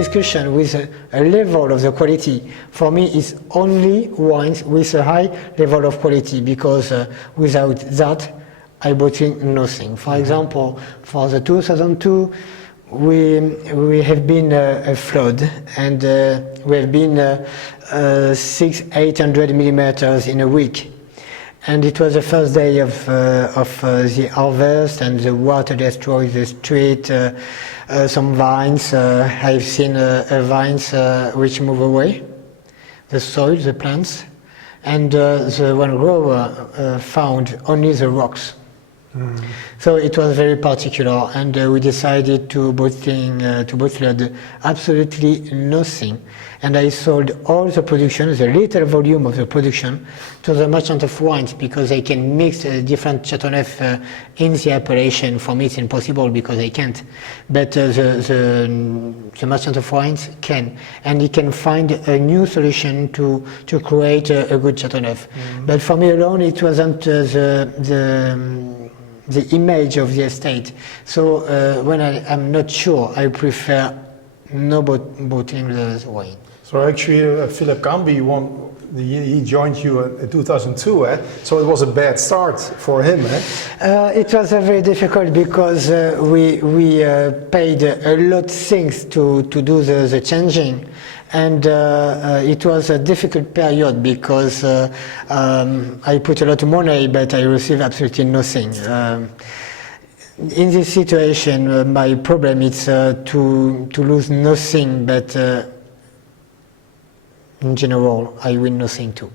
discussion with a level of the quality. For me, it's only wines with a high level of quality, because without that, I bottle nothing. For example, for the 2002, we have been a flood, and we have been 600-800 millimeters in a week. And it was the first day of the harvest, and the water destroyed the street, some vines. I've seen vines which move away, the soil, the plants, and the one grower found only the rocks. So it was very particular, and we decided to bottle absolutely nothing. And I sold all the production, the little volume of the production, to the merchant of wines, because they can mix different Châteauneuf in the appellation. For me, it's impossible because I can't. But the merchant of wines can, and he can find a new solution to create a good Châteauneuf. But for me alone, it wasn't the image of the estate. So when I'm not sure, I prefer no bottling the wine. So actually, Philip Camby he joined you in 2002, eh? So it was a bad start for him, eh? It was very difficult, because we paid a lot of things to do the changing. And it was a difficult period, because I put a lot of money, but I received absolutely nothing. In this situation, my problem is to lose nothing, but in general, I win nothing too.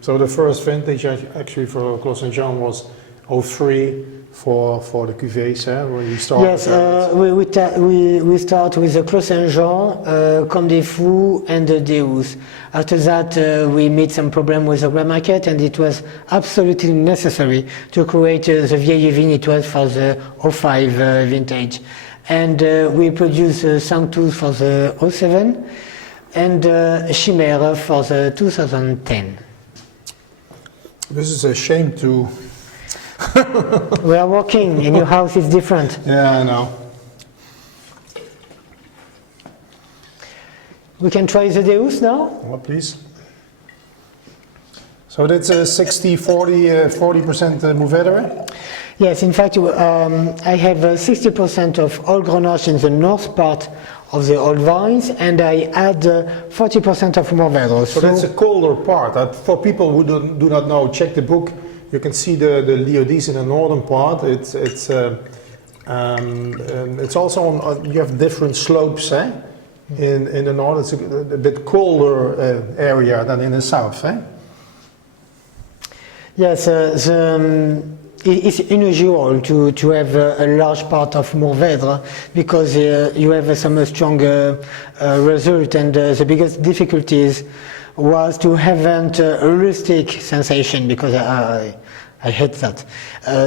So the first vintage actually for Clos Saint-Jean was 03 for the cuvées, where you started? Yes, we start with the Clos Saint-Jean, Comme des Fous, and the Deus. After that, we made some problem with the grape market, and it was absolutely necessary to create the Vieille Vigne. It was for the 05 vintage. And we produced Sanctus for the 07, and Chimère for the 2010. This is a shame to... We are working, in your house is different. Yeah, I know. We can try the Deus now? Well, please. So that's a 60-40% Mourvèdre? Yes, in fact, I have 60% of old Grenache in the north part of the old vines, and I add 40% of Mourvèdre. So that's a colder part. For people who do not know, check the book. You can see the Liodis in the northern part. It's also on, you have different slopes, eh? In the north, it's a bit colder area than in the south, eh? Yes, it's unusual to have a large part of Mourvèdre, because you have some stronger result, and the biggest difficulties was to have a rustic sensation, because I hate that.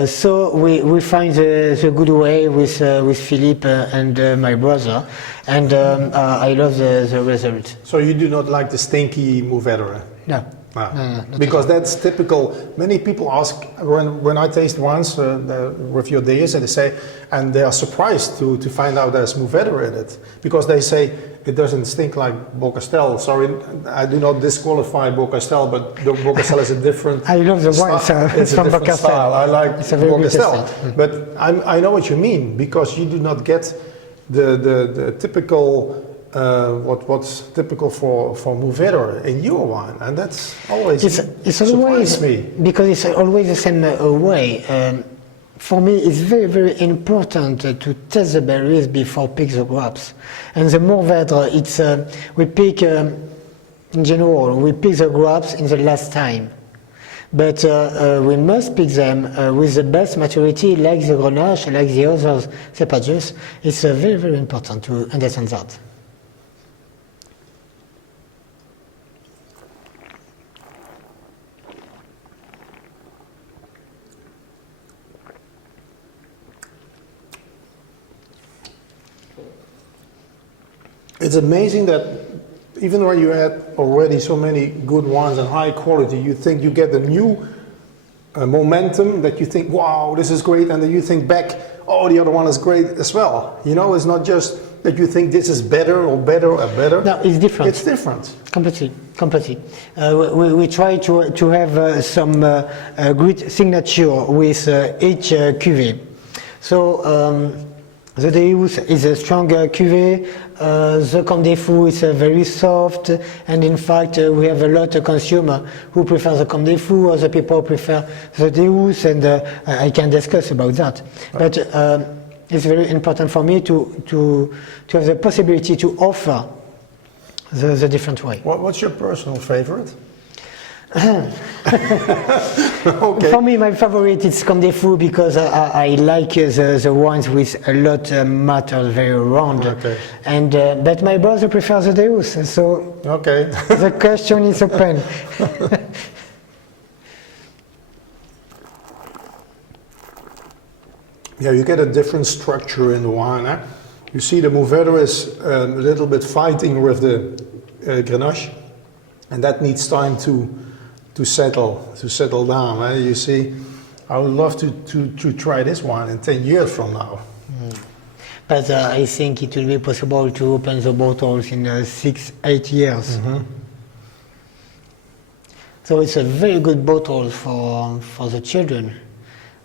So we find the good way with Philippe and my brother, and I love the result. So you do not like the stinky Mourvèdre? No. No, because that's typical. Many people ask when I taste wines with your Deus, and they say, and they are surprised to find out there's Mourvèdre in it, because they say it doesn't stink like Beaucastel. Sorry, I do not disqualify Beaucastel, but Beaucastel is a different. I love the wine, it's a different style. I like Beaucastel, but I know what you mean, because you do not get the typical. What's typical for Mourvèdre in your wine, and that's always surprised me, because it's always the same way. For me, it's very, very important to test the berries before pick the grapes. And the Mourvèdre, it's we pick in general, we pick the grapes in the last time, but we must pick them with the best maturity, like the Grenache, like the others cepages. It's very, very important to understand that. It's amazing that even when you had already so many good wines and high quality, you think you get a new momentum, that you think, wow, this is great, and then you think back, oh, the other one is great as well. You know, it's not just that you think this is better or better or better? No, it's different. It's different. Completely, completely. We try to have some great signature with each cuvée. So the Deus is a stronger cuvée. The Comme des Fous is very soft, and in fact we have a lot of consumers who prefer the Comme des Fous, other people prefer the Deus, and I can discuss about that. But it's very important for me to have the possibility to offer the different way. What's your personal favorite? Okay. For me, my favorite is Comme des Fous because I like the wines with a lot of matter, very round. Okay. And but my brother prefers the Deus, so okay. The question is open. Yeah, you get a different structure in the wine. Eh? You see, the Mourvèdre is a little bit fighting with the Grenache, and that needs time to settle down. Eh? You see, I would love to try this wine in 10 years from now. But I think it will be possible to open the bottles in 6-8 years. Mm-hmm. So it's a very good bottle for the children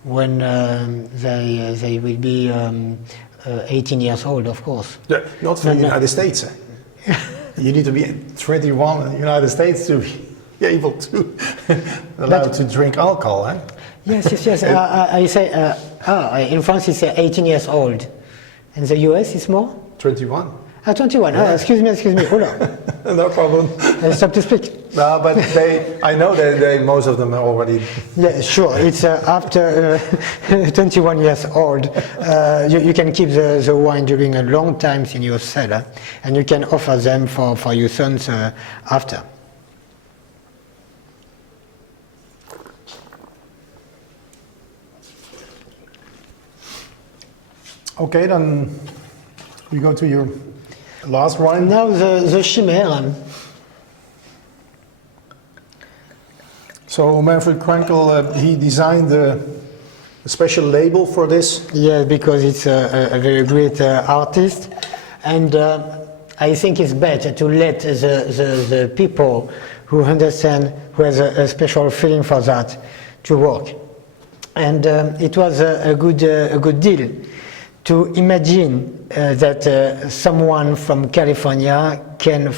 when they will be 18 years old, of course. Yeah, not for the United States. Eh? You need to be 21 in the United States to be able to allowed to drink alcohol. Eh? Yes. I say in France it's 18 years old. In the US it's more? 21. 21. Yeah. Excuse me. Hola. No problem. Stop to speak. No, but I know that most of them are already. Yeah, sure. It's after 21 years old. You can keep the wine during a long time in your cellar, and you can offer them for your sons after. Okay, then we go to your last wine. Now the Chimère. So Manfred Krankl, he designed a special label for this. Yeah, because it's a very great artist, and I think it's better to let the people who understand, who has a special feeling for that, to work. And it was a good deal to imagine that someone from California can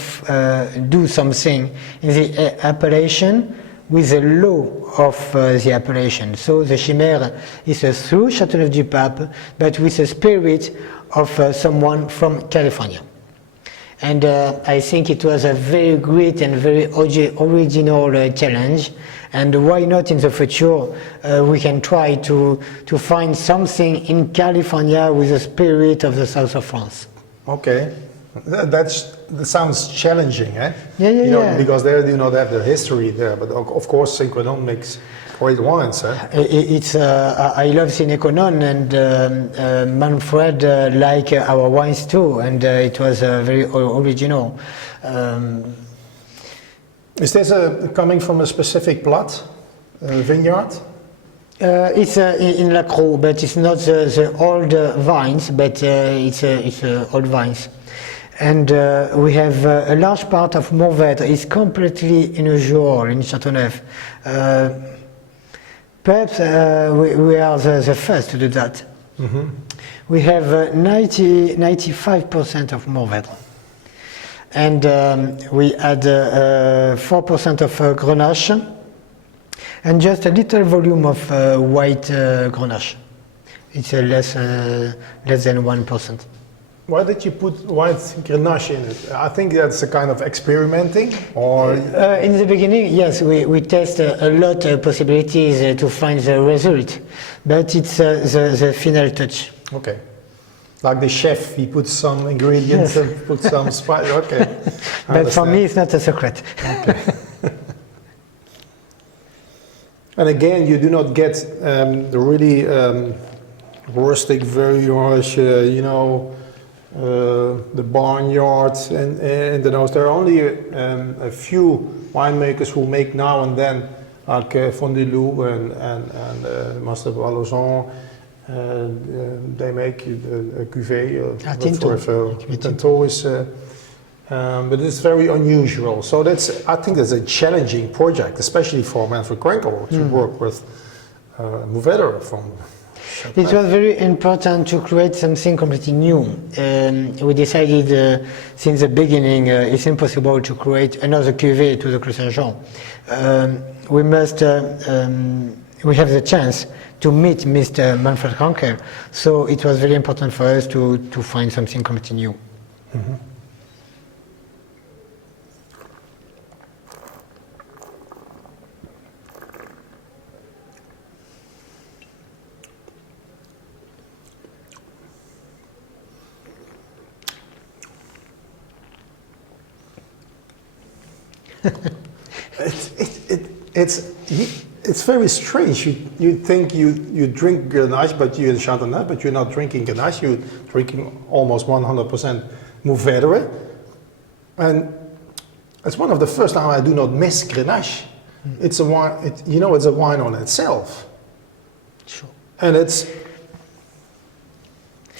do something in the appellation with the law of the appellation. So the Chimère is through Châteauneuf-du-Pape, but with the spirit of someone from California. And I think it was a very great and very original challenge. And why not in the future we can try to find something in California with the spirit of the south of France. Okay, that sounds challenging, eh? Yeah. Because they do not have the history there, but of course Saint-Quentin makes great wines, eh? I love Sine and Manfred like our wines too, and it was very original. Is this coming from a specific plot, vineyard? It's in La Cros, but it's not the old vines, but it's old vines. And we have a large part of Mourvèdre is completely unusual in Châteauneuf. Perhaps we are the first to do that. Mm-hmm. We have 95% of Mourvèdre. And we add 4% of Grenache and just a little volume of white Grenache. It's less than 1%. Why did you put white Grenache in it? I think that's a kind of experimenting, or? In the beginning, yes, we test a lot of possibilities to find the result, but it's the final touch. Okay. Like the chef, he puts some ingredients and puts some spice. Okay. But for me, it's not a secret. Okay. And again, you do not get the really rustic, very harsh, the barnyard and the nose. There are only a few winemakers who make now and then, like Fondelou and Master Valozon. They make a cuvée Tinto. Tinto is, but it's very unusual. So I think that's a challenging project, especially for Manfred Krankl to work with Mourvèdre from It was very important to create something completely new. We decided since the beginning it's impossible to create another cuvée to the Clos Saint-Jean. We have the chance to meet Mr. Manfred Krankl, so it was very important for us to find something completely new. Mm-hmm. It's very strange. You think you drink Grenache, but you're in Châteauneuf, but you're not drinking Grenache. You're drinking almost 100% Mourvèdre, and it's one of the first time I do not miss Grenache. It's a wine. It's a wine on itself. Sure. And it's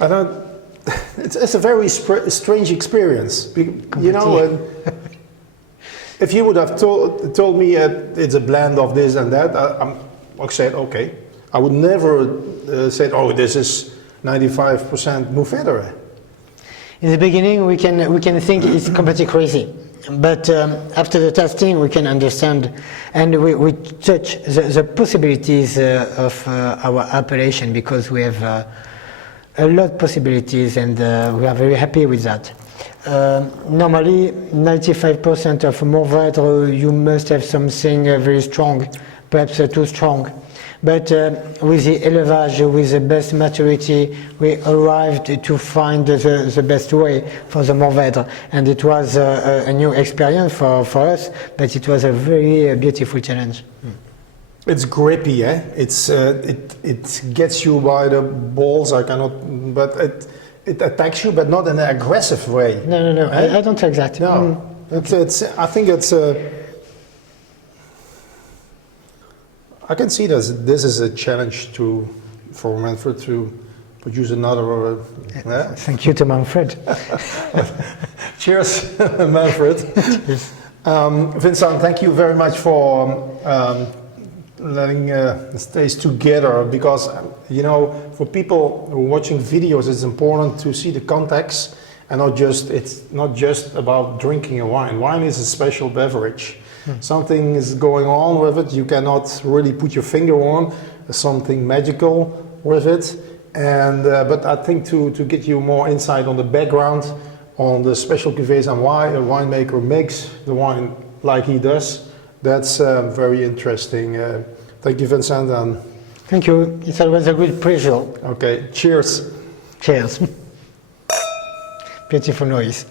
a very strange experience. If you would have told me it's a blend of this and that, I said okay. I would never say, oh, this is 95% Mourvèdre. In the beginning, we can think it's completely crazy, but after the testing, we can understand, and we touch the possibilities of our appellation, because we have a lot of possibilities, and we are very happy with that. Normally, 95% of Mourvèdre, you must have something very strong, perhaps too strong. But with the élevage, with the best maturity, we arrived to find the best way for the Mourvèdre. And it was a new experience for us, but it was a very beautiful challenge. It's grippy, eh? It gets you by the balls. But it attacks you, but not in an aggressive way. No. I don't like that. No, I think it's. I can see this is a challenge for Manfred to produce another. Thank you to Manfred. Cheers, Manfred. Vincent, thank you very much for letting us taste together, because for people who are watching videos, it's important to see the context, and it's not just about drinking a wine. Wine is a special beverage. Something is going on with it. You cannot really put your finger on something magical with it. And but I think to get you more insight on the background, on the special cuvées and why a winemaker makes the wine like he does, that's very interesting. Thank you, Vincent. And thank you. It's always a good pleasure. Okay. Cheers. Cheers. Beautiful noise.